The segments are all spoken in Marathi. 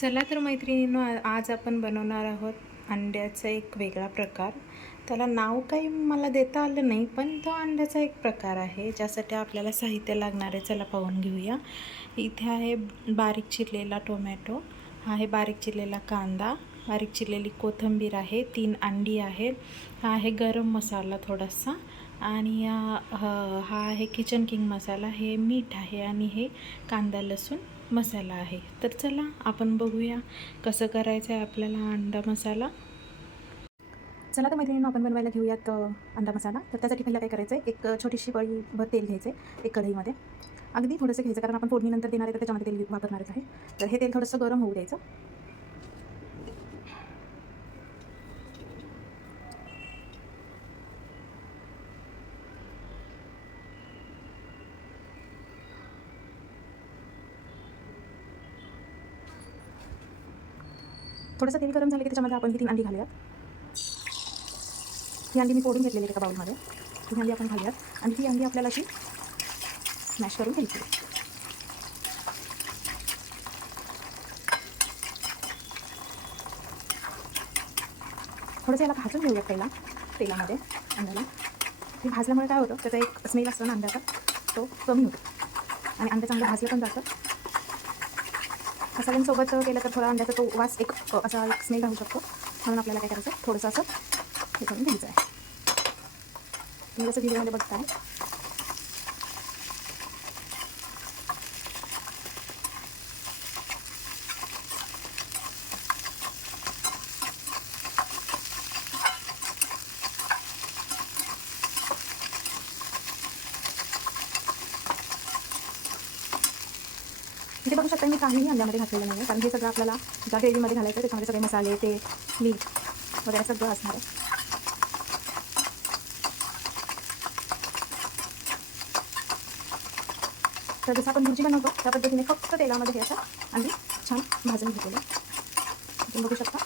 चला तर मैत्रिणींनो, आज आपण बनवणार आहोत अंड्याचा एक वेगळा प्रकार. त्याला नाव काही मला देता आलं नाही, पण तो अंड्याचा एक प्रकार आहे ज्यासाठी आपल्याला साहित्य लागणार आहे. चला पाहून घेऊया. इथे आहे बारीक चिरलेला टोमॅटो, हा आहे बारीक चिरलेला कांदा, बारीक चिरलेली कोथिंबीर आहे, 3 अंडी आहेत, हा आहे गरम मसाला थोडासा, आणि हा आहे किचन किंग मसाला, हे मीठ आहे, आणि हे कांदा लसूण मसाला आहे. तर चला आपण बघूया कसं करायचं आहे आपल्याला अंडा मसाला. चला तर मैत्रिणींनो, आपण बनवायला घेऊयात अंडा मसाला. तर त्यासाठी पहिला काय करायचं आहे, एक छोटीशी पळीभर तेल घ्यायचं आहे एक कढईमध्ये. अगदी थोडंसं घ्यायचं, कारण आपण फोडणीनंतर देणार आहे तर त्याच्यामध्ये तेल वापरणारच आहे. तर हे तेल थोडंसं गरम होऊ द्यायचं. थोडंसं तेल गरम झालं की त्याच्यामध्ये आपण ही 3 अंडी घालूयात. ही अंडी मी फोडून घेतलेली एका बाउलमध्ये. ही अंडी आपण घालूयात आणि ही अंडी आपल्याला अशी स्मॅश करून घ्यायची. थोडंसं याला भाजून घेऊयात पहिला तेलामध्ये अंड्याला. हे भाजल्यामुळे काय होतं, त्याचा एक स्मेल असतो ना अंड्याचा, तो कमी होतो आणि अंडे चांगलं भाजलं पण जातं. मसाल्यांसोबत केलं तर थोडा अंड्याचा तो वास एक असा एक स्मेल राहू शकतो. म्हणून आपल्याला काय करायचं, थोडंसं असं हे करून घ्यायचं आहे. तुम्ही जसं व्हिडिओमध्ये बघताय. इथे बघू शकता मी काहीही अंड्यामध्ये घातलेलं नाही आहे, कारण हे सगळं आपल्याला ज्या ग्रेव्हीमध्ये घालायचं आहे त्याच्यामध्ये सगळे मसाले, ते मीठ वगैरे सगळं असणार आहे. तर जसं आपण भुर्जी बनवतो त्या पद्धतीने फक्त तेलामध्ये हे असं अंडी छान भाजून घेतलेलं तुम्ही बघू शकता.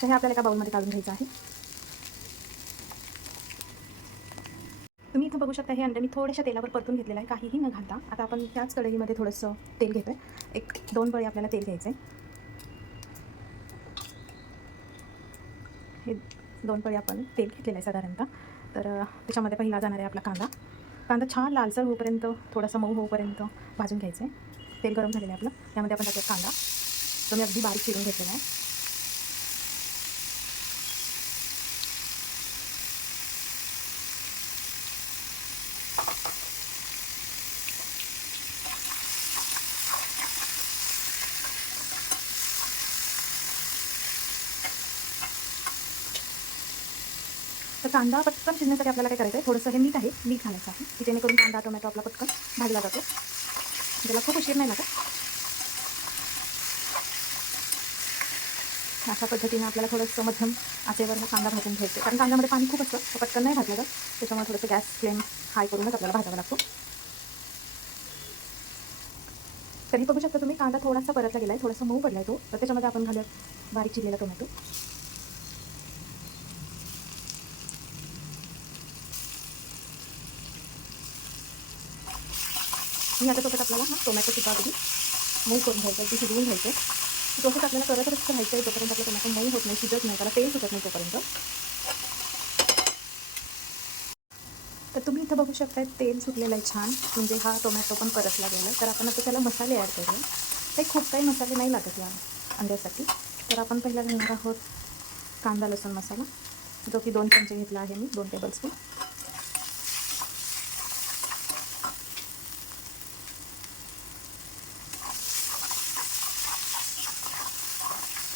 तर हे आपल्याला एका बाउलमध्ये काढून घ्यायचं आहे. तुम्ही इथं बघू शकता हे अंडे मी थोड्याशा तेलावर परतून घेतलेलं आहे, काहीही न घालता. आता आपण त्याच कढईमध्ये थोडंसं तेल घेतो आहे. एक 2 पळी आपल्याला तेल घ्यायचं आहे. हे 2 पळी आपण तेल घेतलेलं आहे साधारणतः. तर त्याच्यामध्ये पहिला जाणार आहे आपला कांदा. कांदा छान लालसर होईपर्यंत, थोडासा मऊ होईपर्यंत भाजून घ्यायचं आहे. तेल गरम झालेलं आहे आपलं, त्यामध्ये आपण टाकूया कांदा, तो मी अगदी बारीक चिरून घेतलेला आहे. तर कांदा पटकन शिजण्यासाठी आपल्याला काय करायचं आहे, थोडंसं हे मीठ आहे, मीठ घालायचं आहे की जेणेकरून कांदा टोमॅटो आपला पटकन भाजला जातो. त्याला खूप उशीर नाही लागत. अशा पद्धतीने आपल्याला थोडंसं मध्यम आचेवर कांदा भाजून घ्यायचं, कारण कांद्यामध्ये पाणी खूप असतं, तो पटकन नाही भाजला जात. त्याच्यामुळे थोडंसं गॅस फ्लेम हाय करूनच आपल्याला भाजावा लागतो. तरी बघू शकता तुम्ही, कांदा थोडासा परतला गेला आहे, थोडासा मऊ पडला आहे तो. तर त्याच्यामध्ये आपण घालूया बारीक चिरलेला टोमॅटो. आणि याच्यासोबत आपल्याला हा टोमॅटो सुद्धा अगदी मऊ करून घ्यायचं, अगदी शिजवून घ्यायचं. प्रोसेस आपल्याला करतच राहायचं आहे जोपर्यंत आपला टोमॅटो मऊ होत नाही, शिजत नाही, त्याला तेल सुटत नाही तोपर्यंत. तर तुम्ही इथं बघू शकता तेल सुटलेलं आहे छान, म्हणजे हा टोमॅटो पण परतला गेला. तर आपण आता त्याला मसाले ॲड करूया. काही खूप काही मसाले नाही लागत या अंड्यासाठी. तर आपण पहिला घालणार आहोत कांदा लसूण मसाला, जो की 2 चमचे घेतला आहे मी, 2 टेबलस्पून.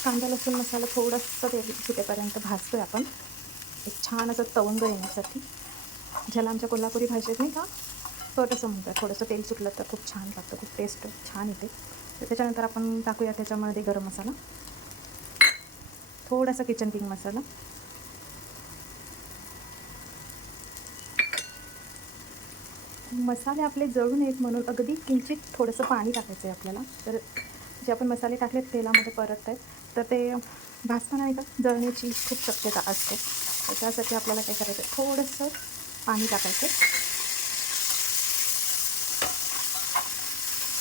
कांदा लसूण मसाला थोडंसं तेल सुटेपर्यंत भाजतो आहे आपण, एक छान असं तवंग येण्यासाठी, ज्याला आमच्या कोल्हापुरी भाषेत नाही का छोटंसं म्हणतात. थोडंसं तेल सुटलं तर खूप छान लागतं, खूप टेस्ट छान येते. तर त्याच्यानंतर आपण टाकूया त्याच्यामध्ये गरम मसाला, थोडासा किचन किंग मसाला, मसाले आपले जळू नयेत म्हणून अगदी किंचित थोडंसं पाणी टाकायचं आहे आपल्याला. तर जे आपण मसाले टाकलेत तेलामध्ये परत आहेत, तर ते भाजताना नाही का जळण्याची खूप शक्यता असते. तर त्यासाठी आपल्याला काय करायचं, थोडंसं पाणी टाकायचं.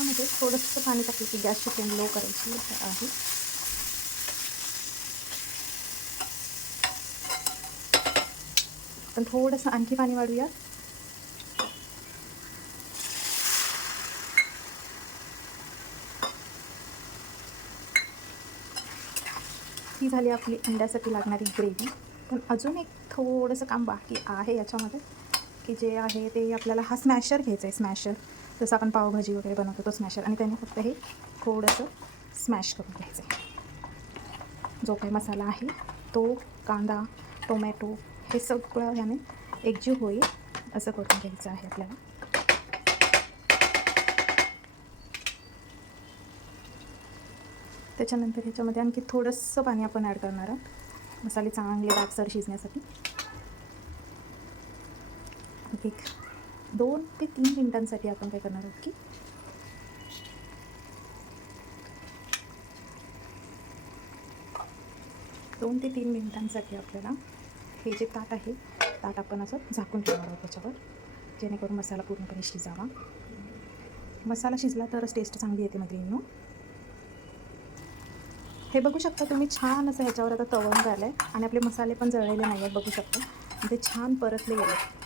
याच्यामध्ये थोडंसं पाणी टाकलं की गॅसची फ्लेम लो करायची आहे. पण थोडंसं आणखी पाणी वाढूया. ही झाली आपली अंड्यासाठी लागणारी ग्रेव्ही. पण अजून एक थोडंसं काम बाकी आहे याच्यामध्ये, की जे आहे ते आपल्याला हा स्मॅशर घ्यायचा आहे. स्मॅशर जसं आपण पावभाजी वगैरे बनवतो तो स्मॅशर, आणि त्याने फक्त हे थोडंसं स्मॅश करून घ्यायचं आहे. जो काही मसाला आहे तो, कांदा, टोमॅटो, हे सगळं ह्याने एकजीव होईल असं करून घ्यायचं आहे आपल्याला. त्याच्यानंतर ह्याच्यामध्ये आणखी थोडंसं पाणी आपण ॲड करणार आहोत, मसाले चांगले दाटसर शिजण्यासाठी. एक 2 ते 3 मिनिटांसाठी आपण काय करणार आहोत की 2 ते 3 मिनिटांसाठी आपल्याला हे जे ताट आहे, ताट आपण असं झाकून ठेवणार आहोत त्याच्यावर, जेणेकरून मसाला पूर्णपणे शिजावा. मसाला शिजला तरच टेस्ट चांगली येते मैत्रिणींनो. हे बघू शकता तुम्ही, छान असं ह्याच्यावर आता तवंग आलं आहे आणि आपले मसाले पण जळलेले नाही आहेत, बघू शकता. ते छान परतले गेले.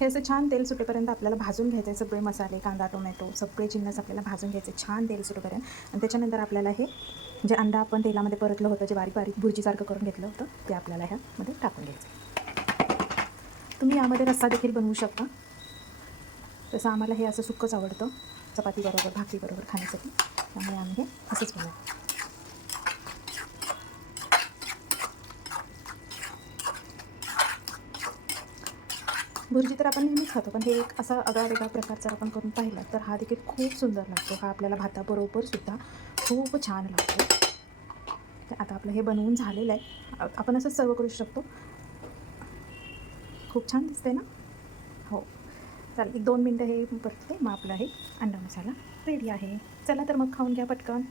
हे असं छान तेल सुटेपर्यंत आपल्याला भाजून घ्यायचे आहे. सगळे मसाले, कांदा, टोमॅटो, सगळे जिन्नस आपल्याला भाजून घ्यायचे छान तेल सुटेपर्यंत. आणि त्याच्यानंतर आपल्याला हे जे अंडा आपण तेलामध्ये परतलं होतं, जे बारीक बारीक भुर्जीसारखं करून घेतलं होतं, ते आपल्याला ह्यामध्ये टाकून घ्यायचं. तुम्ही यामध्ये रस्सा देखील बनवू शकता. तसं आम्हाला हे असं सुक्कंच आवडतं चपातीबरोबर, भाकरीबरोबर खाण्यासाठी, त्यामुळे आम्ही हे असंच बनवतो. भुर्जी तर आपण नेहमीच खातो, पण हे एक असा आगळा वेगळा प्रकार जर आपण करून पाहिला तर हा देखील खूप सुंदर लागतो. हा आपल्याला भाताबरोबर सुद्धा खूप छान लागतो. तर आता आपलं हे बनवून झालेलं आहे, आपण असं सर्व करू शकतो. खूप छान दिसते ना? हो, चालेल. 1-2 मिनटं हे परतते, मग आपलं हे अंडा मसाला रेडी आहे. चला तर मग खाऊन घ्या पटकन.